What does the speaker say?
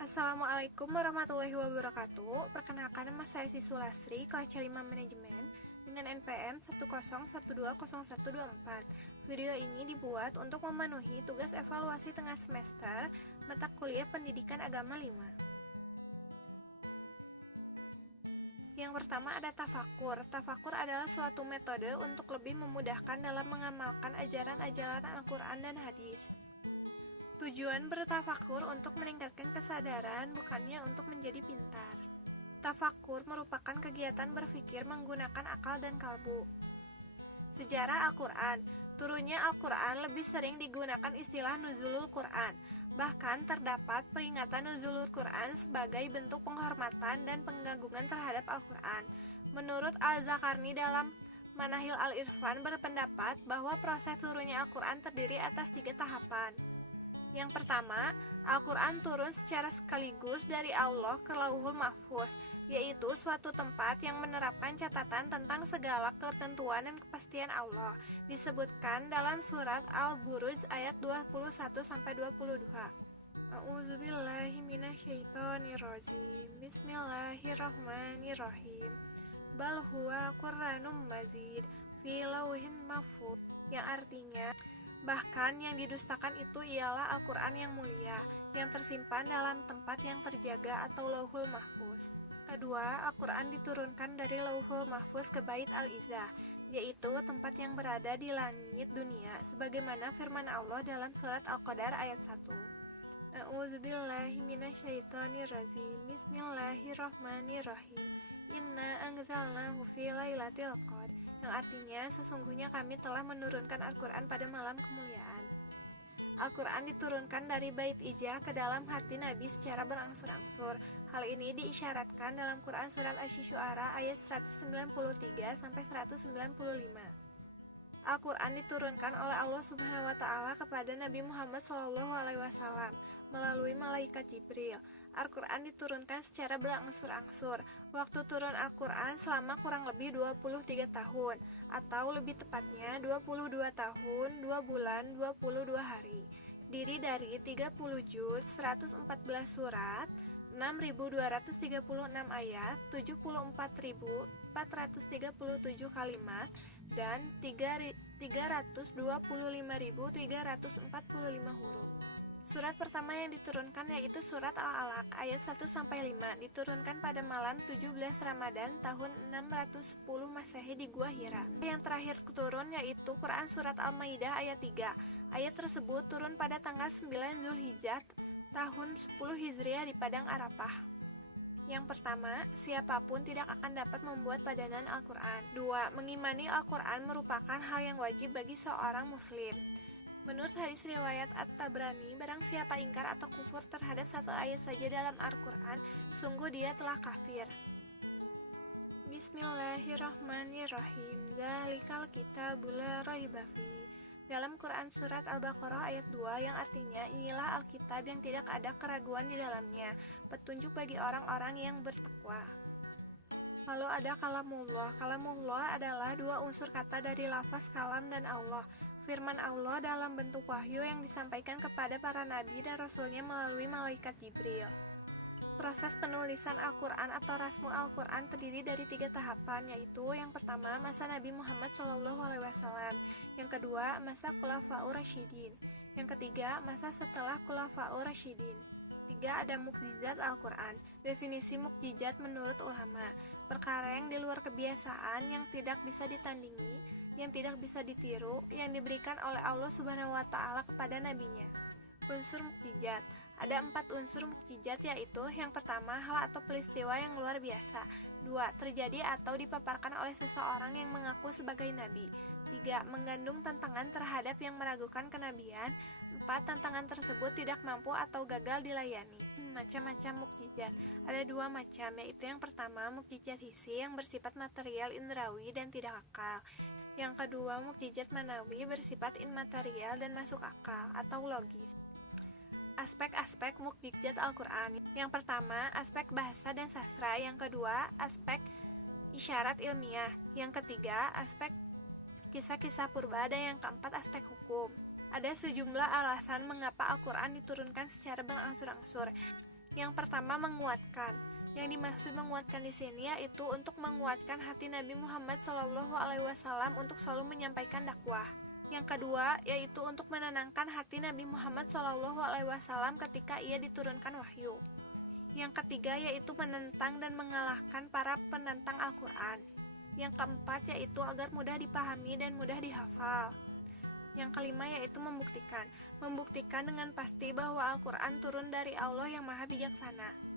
Assalamualaikum warahmatullahi wabarakatuh. Perkenalkan, nama saya Sisu Lasri, kelas C5 Manajemen dengan NPM 101200124. Video ini dibuat untuk memenuhi tugas evaluasi tengah semester mata kuliah Pendidikan Agama 5. Yang pertama ada tafakur. Tafakur adalah suatu metode untuk lebih memudahkan dalam mengamalkan ajaran-ajaran Al-Quran dan hadis. Tujuan bertafakur untuk meningkatkan kesadaran, bukannya untuk menjadi pintar. Tafakur merupakan kegiatan berpikir menggunakan akal dan kalbu. Sejarah Al-Quran. Turunnya Al-Quran lebih sering digunakan istilah nuzulul Quran. Bahkan terdapat peringatan nuzulul Quran sebagai bentuk penghormatan dan pengagungan terhadap Al-Quran. Menurut Al-Zakarni dalam Manahil Al-Irfan berpendapat bahwa proses turunnya Al-Quran terdiri atas 3 tahapan. Yang pertama, Al-Quran turun secara sekaligus dari Allah ke Lauhul Mahfuz, yaitu suatu tempat yang menerapkan catatan tentang segala ketentuan dan kepastian Allah. Disebutkan dalam surat Al-Buruj ayat 21-22. A'udzubillahi minasyaitonirrajim. Bismillahirrahmanirrahim. Bal huwa Qur'anum Mazid fi lauhin mahfuz, yang artinya bahkan yang didustakan itu ialah Al-Quran yang mulia, yang tersimpan dalam tempat yang terjaga atau Lauhul Mahfuz. Kedua, Al-Quran diturunkan dari Lauhul Mahfuz ke Bait Al-Izzah, yaitu tempat yang berada di langit dunia, sebagaimana firman Allah dalam surat Al-Qadar ayat 1. A'udzubillahi minasyaitonirrajim. Bismillahirrahmanirrahim. Inna anzalnahu fi lailatul qadr, yang artinya sesungguhnya kami telah menurunkan Al-Quran pada malam kemuliaan. Al-Quran diturunkan dari Bait Izzah ke dalam hati Nabi secara berangsur-angsur. Hal ini diisyaratkan dalam Quran surat Asy-Syu'ara ayat 193-195. Al-Quran diturunkan oleh Allah Subhanahu wa Ta'ala kepada Nabi Muhammad SAW melalui malaikat Jibril. Al-Quran diturunkan secara berangsur-angsur. Waktu turun Al-Quran selama kurang lebih 23 tahun, atau lebih tepatnya 22 tahun, 2 bulan, 22 hari. Diri dari 30 juz, 114 surat, 6.236 ayat, 74.437 kalimat, dan 325.345 huruf. Surat pertama yang diturunkan yaitu surat Al-Alaq ayat 1-5, diturunkan pada malam 17 Ramadan tahun 610 Masehi di Gua Hira. Yang terakhir turun yaitu Quran surat Al-Maidah ayat 3. Ayat tersebut turun pada tanggal 9 Zulhijjah tahun 10 Hijriah di Padang Arafah. Yang pertama, siapapun tidak akan dapat membuat padanan Al-Quran. 2. Mengimani Al-Quran merupakan hal yang wajib bagi seorang muslim. Menurut hadis riwayat At-Tabrani, barang siapa ingkar atau kufur terhadap satu ayat saja dalam Al-Quran, sungguh dia telah kafir. Bismillahirrahmanirrahim. Dzalikal kitabul la raiba fi. Dalam Quran surat Al-Baqarah ayat 2, yang artinya inilah Alkitab yang tidak ada keraguan di dalamnya, petunjuk bagi orang-orang yang bertakwa. Lalu ada kalamullah. Kalamullah adalah 2 unsur kata dari lafaz kalam dan Allah. Firman Allah dalam bentuk wahyu yang disampaikan kepada para nabi dan rasulnya melalui malaikat Jibril. Proses penulisan Al-Quran atau rasmu Al-Quran terdiri dari 3 tahapan, yaitu yang pertama masa Nabi Muhammad SAW, yang kedua masa Khulafaur Rasyidin, yang ketiga masa setelah Khulafaur Rasyidin. 3. Ada mukjizat Al-Quran. Definisi mukjizat menurut ulama, perkara yang di luar kebiasaan, yang tidak bisa ditandingi, yang tidak bisa ditiru, yang diberikan oleh Allah Subhanahu wa Ta'ala kepada nabinya. Unsur mukjizat. Ada 4 unsur mukjizat, yaitu yang pertama hal atau peristiwa yang luar biasa. 2. Terjadi atau dipaparkan oleh seseorang yang mengaku sebagai nabi. 3. Mengandung tantangan terhadap yang meragukan kenabian. 4. Tantangan tersebut tidak mampu atau gagal dilayani. Macam-macam mukjizat. Ada 2 macam, yaitu yang pertama mukjizat hissi yang bersifat material indrawi dan tidak akal. Yang kedua mukjizat manawi bersifat immaterial dan masuk akal atau logis. Aspek-aspek mukjizat Al-Quran. Yang pertama, aspek bahasa dan sastra. Yang kedua, aspek isyarat ilmiah. Yang ketiga, aspek kisah-kisah purba. Dan yang keempat, aspek hukum. Ada sejumlah alasan mengapa Al-Quran diturunkan secara berangsur-angsur. Yang pertama, menguatkan. Yang dimaksud menguatkan di sini yaitu untuk menguatkan hati Nabi Muhammad SAW untuk selalu menyampaikan dakwah. Yang kedua, yaitu untuk menenangkan hati Nabi Muhammad SAW ketika ia diturunkan wahyu. Yang ketiga, yaitu menentang dan mengalahkan para penentang Al-Quran. Yang keempat, yaitu agar mudah dipahami dan mudah dihafal. Yang kelima, yaitu membuktikan dengan pasti bahwa Al-Quran turun dari Allah yang Maha Bijaksana.